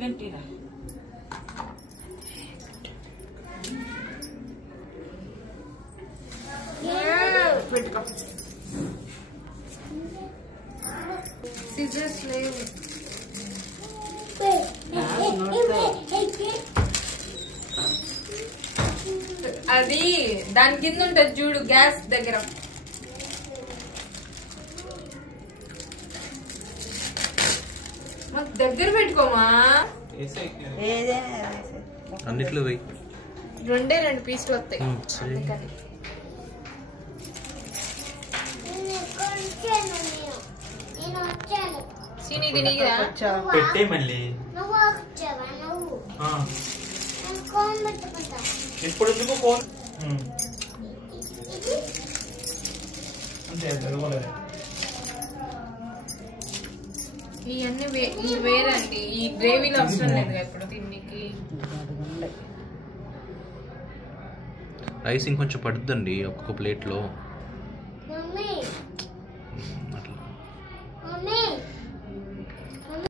గంటిరా పెట్టుకో సిజర్స్ లేవు అది దాని కింద ఉంటుంది చూడు గ్యాస్ దగ్గర దగ్గర పెట్టుకోమా అన్నిట్లో పోయి 2 పీసులు వస్తాయి అందుకని సీని తినిగా పెట్టే మళ్ళీ ఇప్పుడు ఎందుకు ఫోన్ ఇవన్నీ ఈ వేరండి ఈ గ్రేవీలో అవసరం లేదు ఇప్పుడు తిండికి రైస్ ఇంకొంచెం పడుతుందండి ఒక్కొక్క ప్లేట్లో